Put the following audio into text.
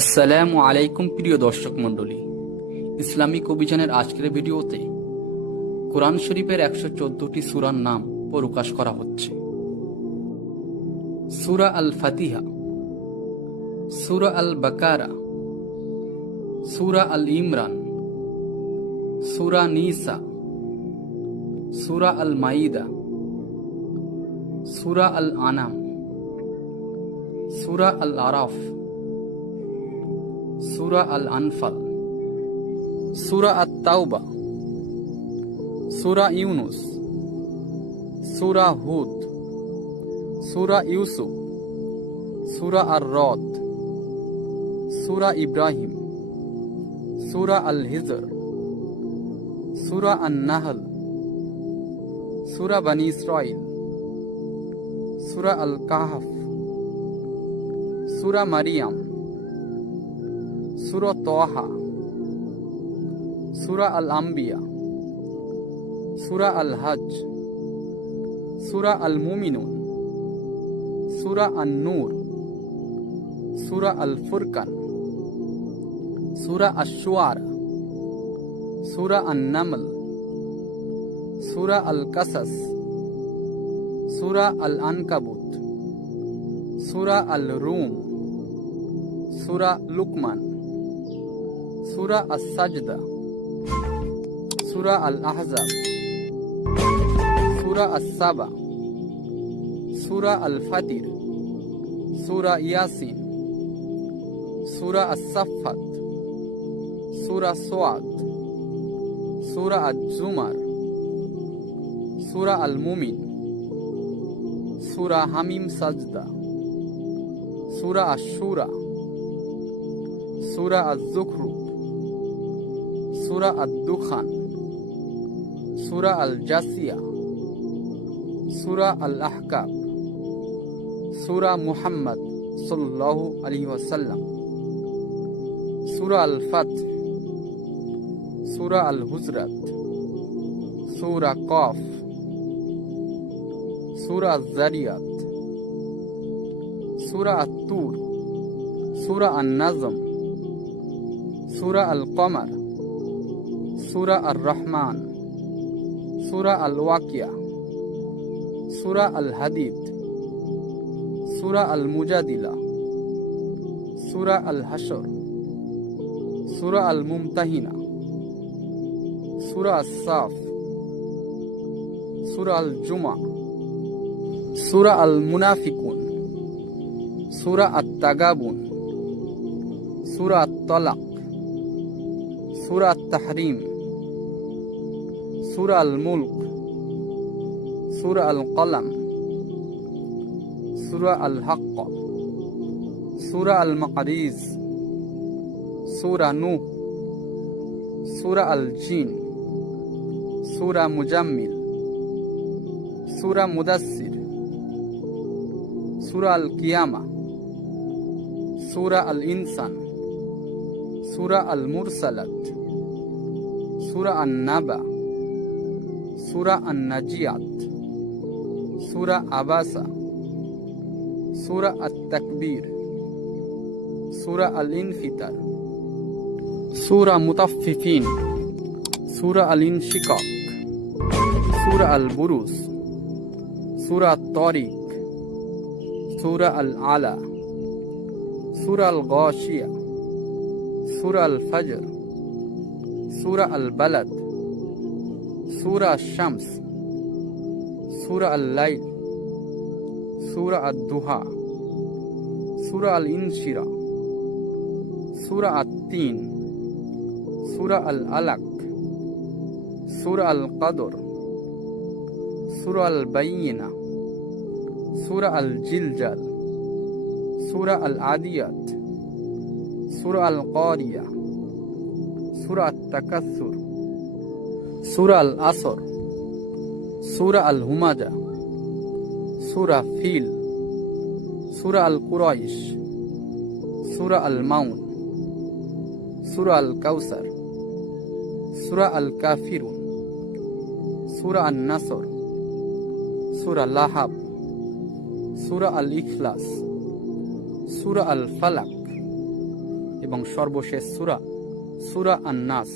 আসসালামু আলাইকুম, প্রিয় দর্শক মণ্ডলী। ইসলামিক অভিযানের আজকের ভিডিওতে কোরআন শরীফের একশো চোদ্দটি সুরার নাম প্রকাশ করা হচ্ছে। সুরা আল ফাতিহা সুরা আল বাকারা সুরা আল ইমরান সুরা নিসা, সুরা আল মাইদা সুরা আল আনাম সুরা আল আরাফ সুরা আল আনফাল সুরা আত তাওবা সুরা ইউনুস সুরা হুদ সুরা ইউসুফ সুরা আর রদ সুরা ইব্রাহিম সুরা আল হিজর সুরা আন নাহল সুরা বানি ইসরাইল সুরা আল কাহাফ সুরা মারিয়াম সুরা তোহা সুরা আল আম্বিয়া সুরা আল হজ সুরা আল মুমিনুন সুরা আন নূর সুরা আল ফুরকান সুরা আশুয়ার সুরা আন নামল সুরা আল কাসাস সুরা আল আনকাবুত সুরা আল রুম সুরা লুকমান سورة السجدة. سورة الأحزاب. سورة السبع. سورة الفتر سورة ياسين. سورة الصفات سورة سعد سورة الزمر. سورة المؤمن. سورة حميم سجدة. سورة الشورى. سورة الزخرف সুরা হামিম সাজদা সুরা আশুরা সুরা আজ জুখরুফ সুরা আদ দুখান সুরা আল জাসিয়া সুরা আল আহকাব সুরা মুহাম্মদ সাল্লাল্লাহু আলাইহি ওয়াসাল্লাম সুরা আল ফাত সুরা আল হুজরাত সুরা কফ সুরা জারিয়াত সুরা আত্তুর সুরা আন নাজম সুরা আল কমার সুরা আর রহমান সুরা আল ওয়াকিয়া সুরা আল হাদিদ সুরা আল মুজাদিলা সুরা আল হাসর সুরা আল মুমতাহিনা সুরা সাফ সুরা আল জুমা সুরা আল মুনাফিকুন সুরা আত তাগাবুন সুরা আত তলাক سورة التحريم سورة الملك سورة القلم سورة الحق سورة المقريز سورة نوح سورة الجين سورة مجمل سورة مدثر سورة القيامة سورة الإنسان. سورة المرسلات سورة النبأ سورة النجيات سورة عباسة سورة التكبير سورة الانفتار سورة مطففين سورة الانشقاق سورة البروز سورة الطريق سورة العلا سورة الغاشية. سورة الفجر سورة البلد سورة الشمس سورة الليل سورة الضحى سورة الإنشرة سورة التين سورة الألق سورة القدر سورة البينة سورة الجلجل سورة العاديات সুর আল করিয়া সুরা আত্মাকাসুর সুর আল আসর সুরা আল হুমাজা সুরা ফিল, সুর আল কুরাইশ সুরা আল মাউন সুরা আল কাউসার সুরা আল কাফিরুন সুরা আল নাসর সুরা লাহাব, সুর আল ইখলাস সুর আল ফালাক এবং সর্বশেষ সুরা সুরা আন্নাস।